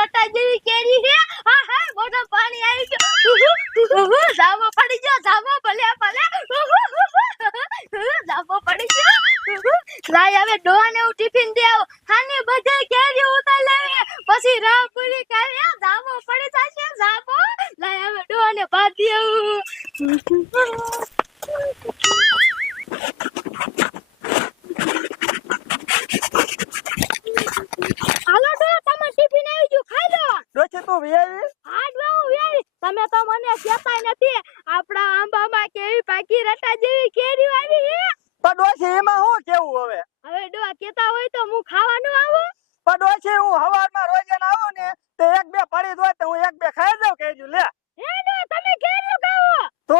રટા જેવી કેરી છે હા હા મોઢા પાણી આવી ગયો જાવો પડી ગયો જાવો ભલે ભલે જાવો પડી ગયો લાય હવે ડોહાને હું ટિફિન દે આવ હાને બધે કેરી ઉતાર લેવી પછી રાહ પૂરી કરી જાવો પડી જશે જાવો લાય હવે ડોહાને ભાત દે આવું હાલો તો તમાર ટિફિન આવી ગયું ખાઈ લો ડોશી તું વેવી હાડવા હું વેરી તમે તો મને કહેતા નથી આપડા આંબામાં કેવી પાકી રટા જેવી કેરી આવી હે પણ ડોશી એમાં હું કેવું હવે હવે ડોહા કેતા હોય તો હું ખાવાનું આવું પણ ડોશી હું હવારમાં રોજ આવું ને તે એક બે પડી દો તો હું એક બે ખાઈ દઉં કેજુ લે હે ડોહા તમે કેરી ખાવો તો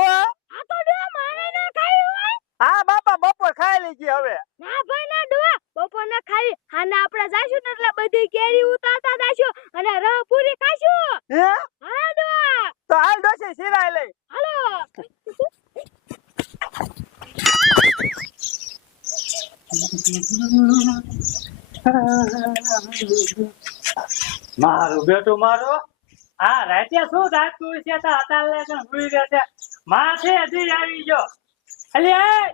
આ તો ડોહા મારે ના ખાવી હોય હા બાપા બપોર ખાઈ લીધી હવે ના ભાઈ ના ડોહા બપોર ના ખાવી હાને આપણે જાશું ને એટલે બધી કેરી ઉતારતા જાશું અને રહ પૂરી ખાશું હે હા ડોહા તો હાલ ડોશી સિરાય લઈ હાલો મારું બેટું મારો આ રાતે શું થાતું છે તો અતાલે કે ભૂલી રહેશે માથે હજી આવી ગયો અલી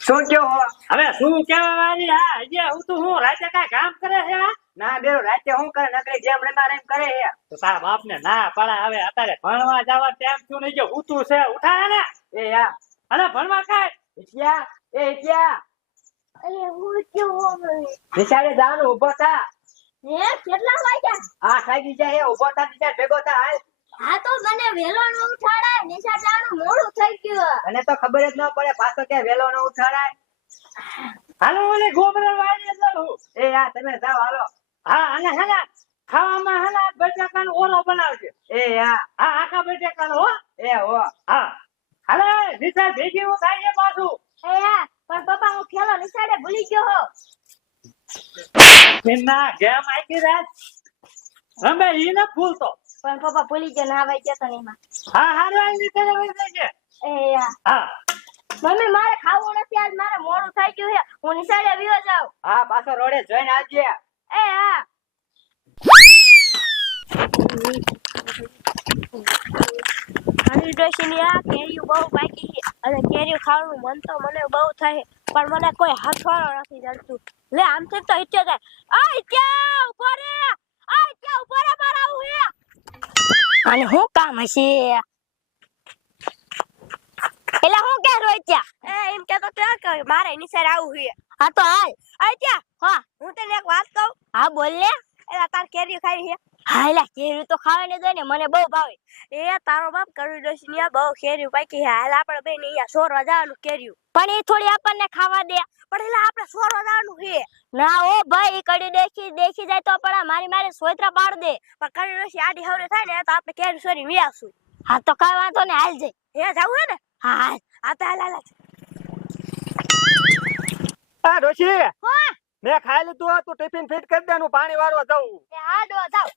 શું કેવો હવે શું કેવા વાળી હા હજી હું તો હું રાતે કાઈ કામ કરે છે ના બેરો રાતે હું કરે નકરી જેમ રમારે એમ કરે હે તો તારા બાપ ને ના પાડે હવે અત્યારે ભણવા જવા ટાઈમ શું નહીં ગયો ઉતું છે ઉઠાય ને એ યા અને ભણવા કાય ઇત્યા એ ઇત્યા અરે હું કેવો નિશાળે જાનું ઉભો થા હે કેટલા વાગ્યા આ ખાઈ જાય હે ઉભો થા નિશાળ ભેગો થા હાલ હા તો મને વેલો ન ઉઠાડાય નિશા જાનું મોડું થઈ ગયું અને તો ખબર જ ન પડે પાછો કે વેલો ન ઉઠાડાય હાલો ઓલે ગોબરા વાળી જાઉં એ યા તમે જાઓ હાલો હા અને હેલા ખાવામાં હેલા બટાકાનો ઓરો બનાવજે એ યા હા આખા બટાકાનો હો એ હો હા હાલે નિશા ભેગી હું થાય છે પાછું એ હા પણ પપ્પા હું ખેલો નિશાળે ભૂલી ગયો હો ના ગેમ આકી રાત રમે ઈ ને ભૂલતો પણ પપ્પા ભૂલી ગયા ના આવાય કેતો નહીં માં હા હારું આવી રીતે વઈ જાય એ યા હા મમ્મી મારે ખાવું નથી આજ મારે મોડું થઈ ગયું છે હું નિશાળે વિયો જાઉં હા પાછો રોડે જોઈને આવજે એ હા મારી ડોશીની આ કેરીઓ બહુ બાકી છે અને કેરીઓ ખાવાનું મન તો મને બહુ થાય પણ મને કોઈ હાથવાળો નથી જડતું લે આમથી તો ઈચ્છે જાય આ ઈચ્છા ઉભો રે આ ઈચ્છા ઉભો રે મારે આવું હે અને હું કામ હશે એલા હું કે રોઈચ્યા એમ કે તો ક્યાં કે મારે નિસાર આવું હે હા તો હાલ આઈચ્યા હા હું તને એક વાત કહું હા બોલ ને એલા તાર કેરી ખાવી છે હા એલા કેરી તો ખાવા ને દે ને મને બહુ ભાવે એ તારો બાપ કરી ડોસી ને બહુ કેરી પાકી છે હાલ આપણે બે ને અહીંયા સોરવા જવાનું કેરી પણ એ થોડી આપણને ખાવા દે પણ એલા આપણે સોરવા જવાનું છે ના ઓ ભાઈ કડી દેખી જાય તો પણ મારી સોયત્રા પાડ દે પણ કરી ડોસી આડી હવરે થાય ને તો આપણે કેરી સોરી વિયાશું હા તો કાઈ વાંધો ને હાલ જઈ હે જાવું હે ને હા આ તો હાલ આ ડોશી હા મેં ખાઈ લીધું તું ટિફિન ફિટ કરી દે હું પાણી વાળવા જાઉં એ હા ડો જાવ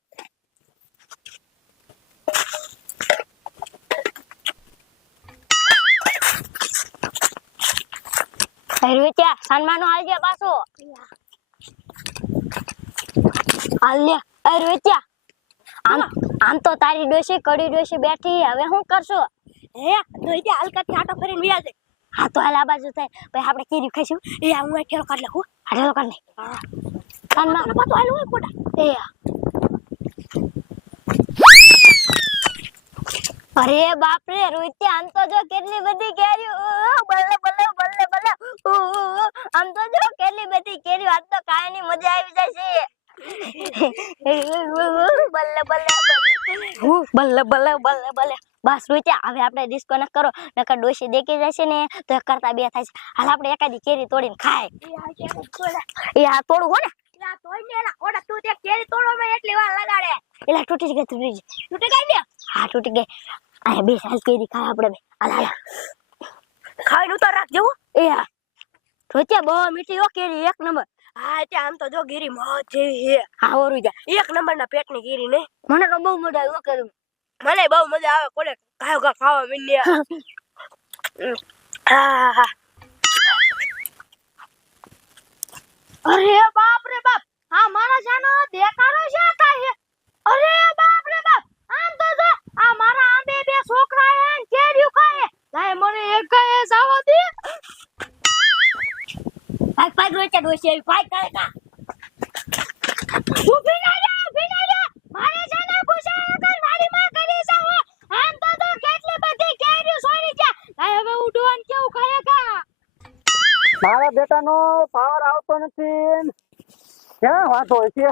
રૂપિયા સન્માનો હાલજે પાછો હાલ લે રૂપિયા આમ તો તારી ડોશી કડી ડોશી બેઠી હવે શું કરશો હે રૂપિયા હલકાથી આટો ફરીને વ્યા જાય હા તો હાલ આ બાજુ થાય પછી આપણે કેરી ખાઈશું એ હું ઠેલો કાઢ લખું ઠેલો કાઢ લે સન્માનો પાછો હાલ હોય કોટા એ અરે બાપ રે રૂપિયા આમ તો જો કેટલી બધી કેરી બલ્લે બલ્લે બલ્લે બલ્લે આમ તો જો કેટલી બધી કેરી આજ તો કાયની મજા આવી જાય છે બલ્લે બલ્લે બલ્લે બલ્લે બલ્લે બલ્લે બસ રૂપિયા હવે આપણે ડિસ્કનેક્ટ કરો નકર ડોશી દેખી જશે ને તો કરતા બે થાય છે હાલ આપણે એકાદી કેરી તોડીને ખાય એ આ તોડું હો ને તું તે કેરી તોડવામાં એટલી વાર લગાડે એલા તૂટી ગઈ ને હા તૂટી ગઈ આ બે સાલ કેરી ખાય આપણે હાલ ખાઈને ઉતાર રાખજો એ હા રોત્યા બહુ મીઠી હો કેરી એક નંબર હા ત્યાં આમ તો જો ગીરી મોજ જેવી છે હા ઓરું જા એક નંબર ના પેટની ગીરી ને મને તો બહુ મજા આવે કરું મને બહુ મજા આવે કોલે કાયો કા ખાવા મિન્યા હા અરે બાપ રે બાપ હા મારા જાનો દેખાડો છે ડોશી આવી ફાઈટ કરે કા ઊભી ના રે મારે જાને પૂછાય કર મારી માં કરી છે હો આમ તો કેટલી બધી કેરીઓ સોરી છે કાય હવે ઉડો અને કેવું ખાય કા મારા બેટાનો પાવર આવતો નથી ક્યાં વાંધો છે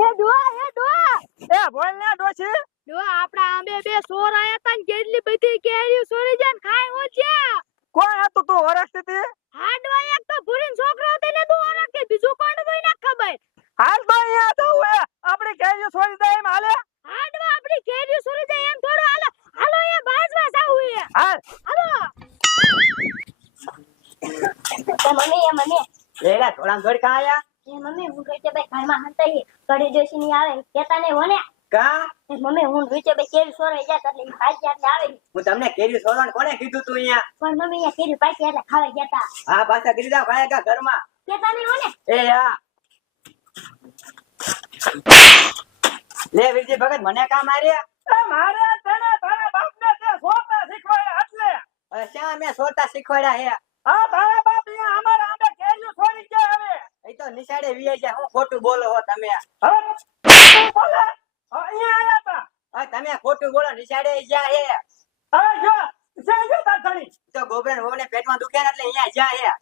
એ ડોહા એ બોલ ને ડોશી ડોહા આપડા આંબે બે સોર આયા તા ને કેટલી બધી કેરીઓ સોરી છે ને ખાય હો છે કોણ હતું તું વરસતી હતી હાડવા એક તો ભૂરીન છોકરો હતો ને તું ઓળખ કે બીજું કોણ હોય ના ખબર હાલ તો અહીંયા તો હું આપણી કેરીઓ છોડી દે એમ હાલે હાડવા આપણી કેરીઓ સોરી જાય એમ થોડું હાલો અહીંયા બાજવા જાવું હે હાલ હાલો મમ્મી લેલા થોડા ઘર કા આયા એ મમ્મી હું કહે છે ભાઈ ઘરમાં હંતા હી કડી જોશી ની આવે કેતા ને હોને કા એ મમ્મી હું રૂચે ભાઈ કેરી સોરાઈ જાય એટલે ભાઈ એટલે આવે હું તમને કેરી છોડવાનું કોને કીધું તું અહીંયા પણ મમ્મી અહીંયા કેરી પાકી એટલે ખાવા ગયા તા હા પાછા કીધી જાવ ખાયા કા ઘરમાં કેતા ને હોને એ હા લે વિજય ભગત મને કા માર્યા મારે તને તારા બાપને તે સોતા શીખવાડ્યા એટલે શા મે સોતા શીખવાડ્યા હે હા તારા બાપ અહીંયા અમારા આંબે કેરીઓ છોડી ગયા હવે એ તો નિશાળે વીએ જાય હું ખોટું બોલો હો તમે હવે બોલે અહીંયા આયા તા તમે ખોટું બોલો નિશાળે ગયા હે હવે જો સેજો તાતણી તો ગોબરન હોને પેટમાં દુખે ને એટલે અહીંયા જા હે